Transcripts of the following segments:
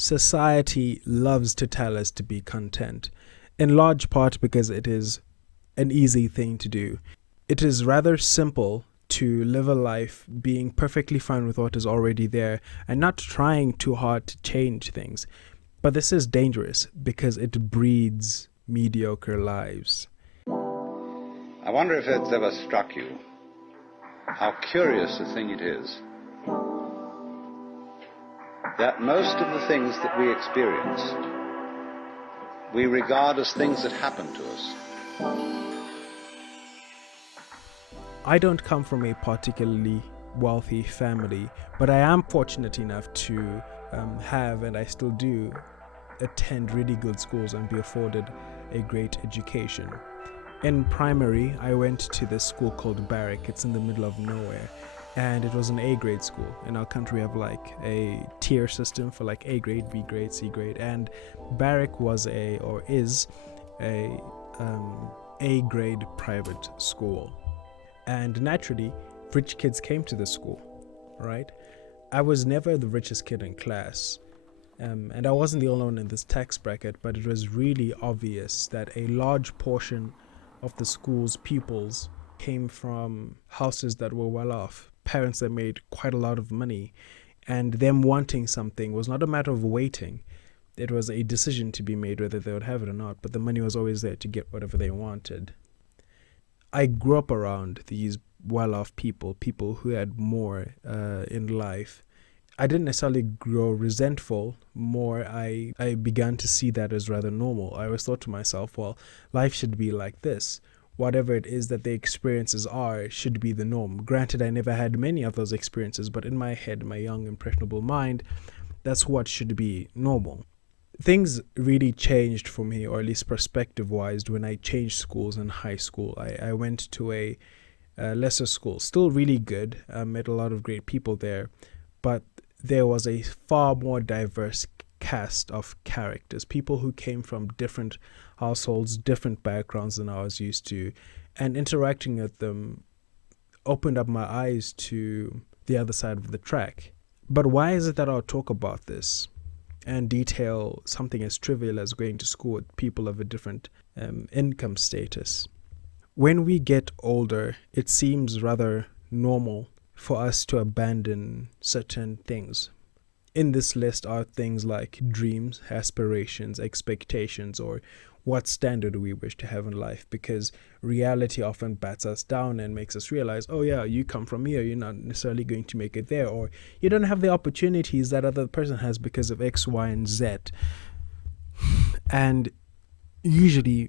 Society loves to tell us to be content, in large part because it is an easy thing to do. It is rather simple to live a life being perfectly fine with what is already there and not trying too hard to change things. But this is dangerous because it breeds mediocre lives. I wonder if it's ever struck you how curious a thing it is that most of the things that we experience we regard as things that happen to us. I don't come from a particularly wealthy family, but I am fortunate enough to have, and I still do, attend really good schools and be afforded a great education. In primary, I went to this school called Barrack. It's in the middle of nowhere, and it was an A grade school. In our country, we have like a tier system for like A grade, B grade, C grade, and Barrack was is a A grade private school. And naturally, rich kids came to this school, right? I was never the richest kid in class. And I wasn't the only one in this tax bracket, but it was really obvious that a large portion of the school's pupils came from houses that were well off, parents that made quite a lot of money, and them wanting something was not a matter of waiting. It was a decision to be made whether they would have it or not, but the money was always there to get whatever they wanted. I grew up around these well-off people who had more in life. I didn't necessarily grow resentful. More, I began to see that as rather normal. I always thought to myself, well, life should be like this. Whatever it is that the experiences are should be the norm. Granted, I never had many of those experiences, but in my head, my young, impressionable mind, that's what should be normal. Things really changed for me, or at least perspective wise, when I changed schools in high school. I went to a lesser school, still really good. I met a lot of great people there, but there was a far more diverse cast of characters, people who came from different households, different backgrounds than I was used to, and interacting with them opened up my eyes to the other side of the track. But why is it that I'll talk about this and detail something as trivial as going to school with people of a different income status? When we get older, it seems rather normal for us to abandon certain things. In this list are things like dreams, aspirations, expectations, or what standard we wish to have in life, because reality often bats us down and makes us realize, oh yeah, you come from here, you're not necessarily going to make it there, or you don't have the opportunities that other person has because of X, Y, and Z. And usually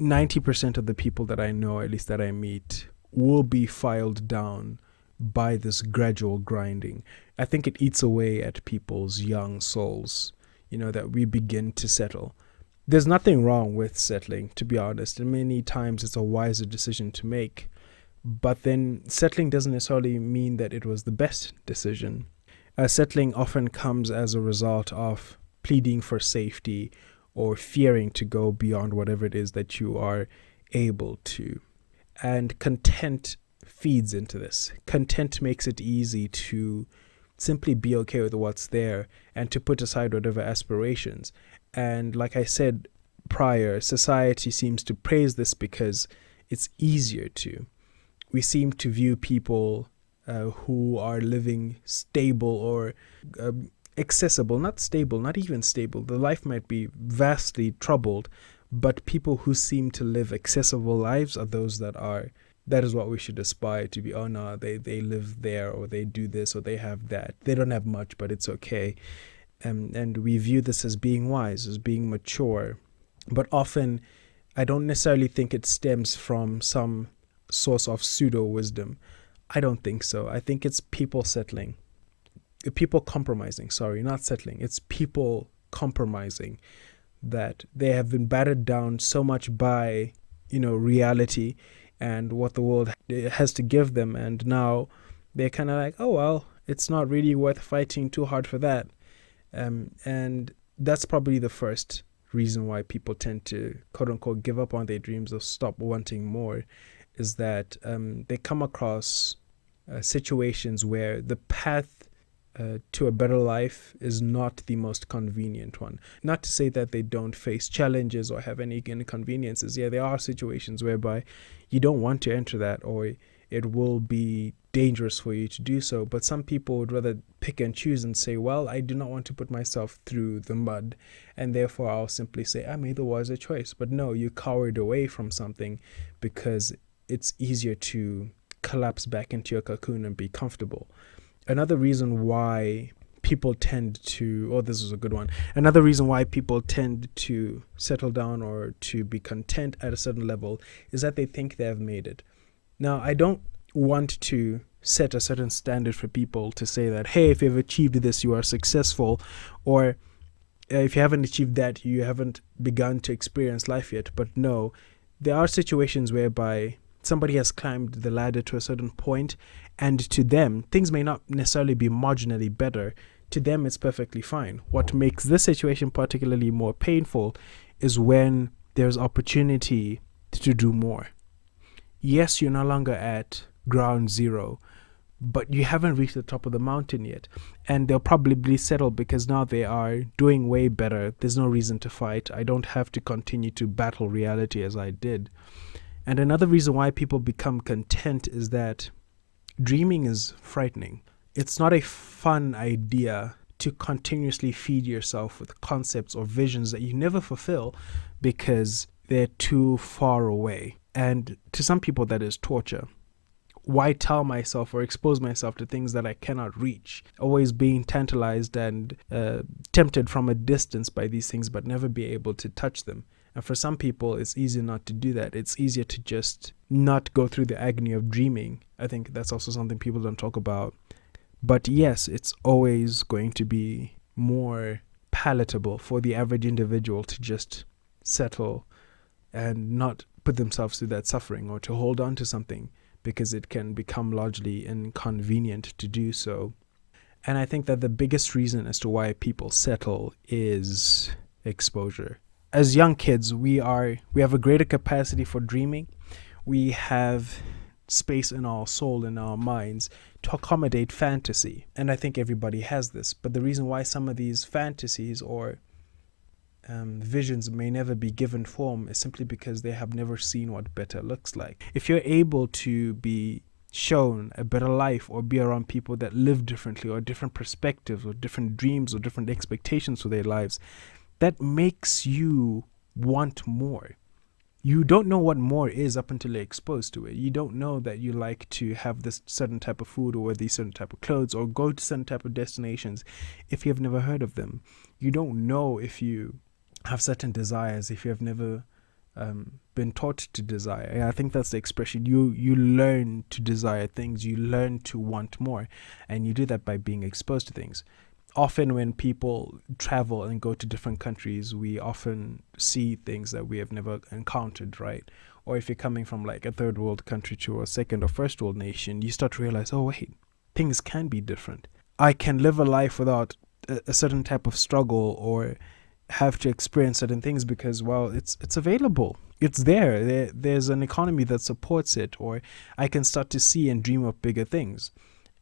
90% of the people that I know, at least that I meet, will be filed down by this gradual grinding. I think it eats away at people's young souls, that we begin to settle. There's nothing wrong with settling, to be honest, and many times it's a wiser decision to make. But then settling doesn't necessarily mean that it was the best decision. Settling often comes as a result of pleading for safety or fearing to go beyond whatever it is that you are able to. And content feeds into this. Content makes it easy to simply be okay with what's there and to put aside whatever aspirations. And like I said prior, society seems to praise this because it's easier to. We seem to view people who are living stable or accessible, not stable, not even stable. The life might be vastly troubled, but people who seem to live accessible lives are those that is what we should aspire to be. Oh no, they live there, or they do this, or they have that. They don't have much, but it's okay. And we view this as being wise, as being mature. But often, I don't necessarily think it stems from some source of pseudo wisdom. I don't think so. I think it's people settling. People compromising, sorry, not settling. It's people compromising, that they have been battered down so much by, reality and what the world has to give them. And now they're kind of like, oh, well, it's not really worth fighting too hard for that. And that's probably the first reason why people tend to, quote unquote, give up on their dreams or stop wanting more, is that they come across situations where the path to a better life is not the most convenient one. Not to say that they don't face challenges or have any inconveniences. Yeah, there are situations whereby you don't want to enter that, or it will be dangerous for you to do so. But some people would rather pick and choose and say, well, I do not want to put myself through the mud, and therefore I'll simply say I made the wiser choice. But no, you cowered away from something because it's easier to collapse back into your cocoon and be comfortable. Another reason why people tend to, oh, this is a good one. Another reason why people tend to settle down or to be content at a certain level is that they think they have made it. Now, I don't want to set a certain standard for people to say that, hey, if you've achieved this, you are successful, or if you haven't achieved that, you haven't begun to experience life yet. But no, there are situations whereby somebody has climbed the ladder to a certain point, and to them, things may not necessarily be marginally better. To them, it's perfectly fine. What makes this situation particularly more painful is when there's opportunity to do more. Yes, you're no longer at ground zero, but you haven't reached the top of the mountain yet. And they'll probably settle because now they are doing way better. There's no reason to fight. I don't have to continue to battle reality as I did. And another reason why people become content is that dreaming is frightening. It's not a fun idea to continuously feed yourself with concepts or visions that you never fulfill because they're too far away. And to some people, that is torture. Why tell myself or expose myself to things that I cannot reach? Always being tantalized and tempted from a distance by these things, but never be able to touch them. And for some people, it's easier not to do that. It's easier to just not go through the agony of dreaming. I think that's also something people don't talk about. But yes, it's always going to be more palatable for the average individual to just settle and not put themselves through that suffering, or to hold on to something because it can become largely inconvenient to do so. And I think that the biggest reason as to why people settle is exposure. As young kids, we have a greater capacity for dreaming. We have space in our soul, in our minds, to accommodate fantasy. And I think everybody has this. But the reason why some of these fantasies or visions may never be given form is simply because they have never seen what better looks like. If you're able to be shown a better life, or be around people that live differently, or different perspectives, or different dreams, or different expectations for their lives, that makes you want more. You don't know what more is up until you're exposed to it. You don't know that you like to have this certain type of food, or wear these certain type of clothes, or go to certain type of destinations if you have never heard of them. You don't know if you have certain desires if you have never been taught to desire. And I think that's the expression. You learn to desire things. You learn to want more, and you do that by being exposed to things. Often when people travel and go to different countries, we often see things that we have never encountered, right? Or if you're coming from like a third world country to a second or first world nation, you start to realize, oh wait, things can be different. I can live a life without a certain type of struggle, or have to experience certain things because, well, it's available. It's there's an economy that supports it, or I can start to see and dream of bigger things.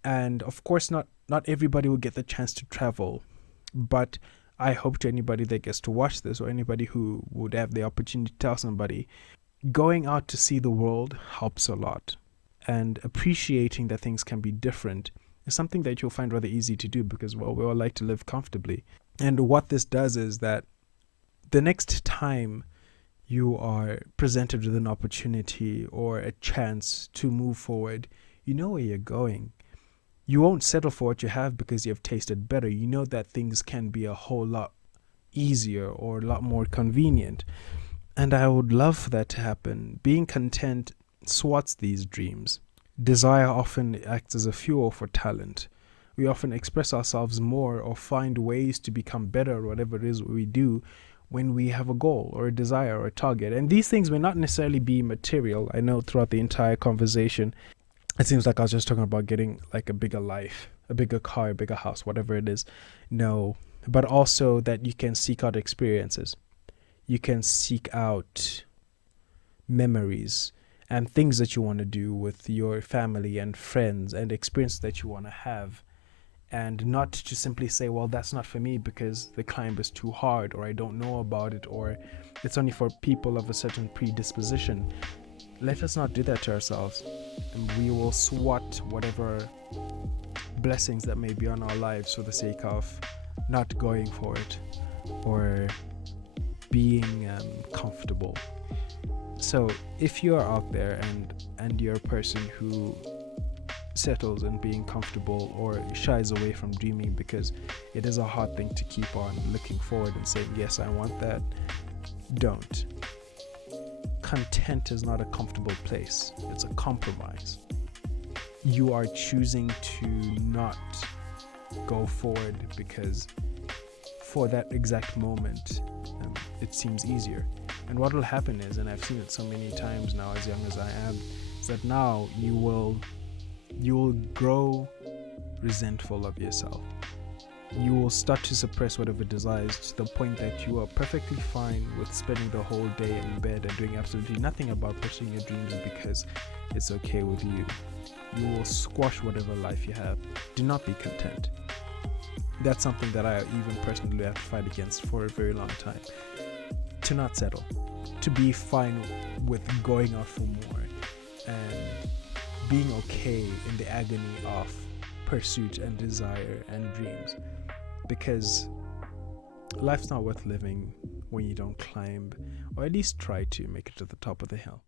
And of course, not everybody will get the chance to travel, but I hope to anybody that gets to watch this, or anybody who would have the opportunity to tell somebody, going out to see the world helps a lot. And appreciating that things can be different is something that you'll find rather easy to do because, well, we all like to live comfortably. And what this does is that the next time you are presented with an opportunity or a chance to move forward, you know where you're going. You won't settle for what you have because you've tasted better. You know that things can be a whole lot easier or a lot more convenient. And I would love for that to happen. Being content swats these dreams. Desire often acts as a fuel for talent. We often express ourselves more or find ways to become better at whatever it is we do when we have a goal or a desire or a target. And these things may not necessarily be material. I know throughout the entire conversation, it seems like I was just talking about getting like a bigger life, a bigger car, a bigger house, whatever it is. No, but also that you can seek out experiences. You can seek out memories and things that you want to do with your family and friends, and experiences that you want to have. and not to simply say, well, that's not for me because the climb is too hard, or I don't know about it, or it's only for people of a certain predisposition. Let us not do that to ourselves, and we will swat whatever blessings that may be on our lives for the sake of not going for it or being comfortable. So if you are out there and you're a person who settles in being comfortable or shies away from dreaming because it is a hard thing to keep on looking forward and saying, yes, I want that, don't. Content is not a comfortable place, it's a compromise. You are choosing to not go forward because for that exact moment it seems easier. And what will happen is, and I've seen it so many times now as young as I am, is that now you will grow resentful of yourself. You will start to suppress whatever desires to the point that you are perfectly fine with spending the whole day in bed and doing absolutely nothing about pursuing your dreams because it's okay with you. You will squash whatever life you have. Do not be content. That's something that I even personally have to fight against for a very long time. To not settle. To be fine with going out for more and being okay in the agony of pursuit and desire and dreams. Because life's not worth living when you don't climb, or at least try to make it to the top of the hill.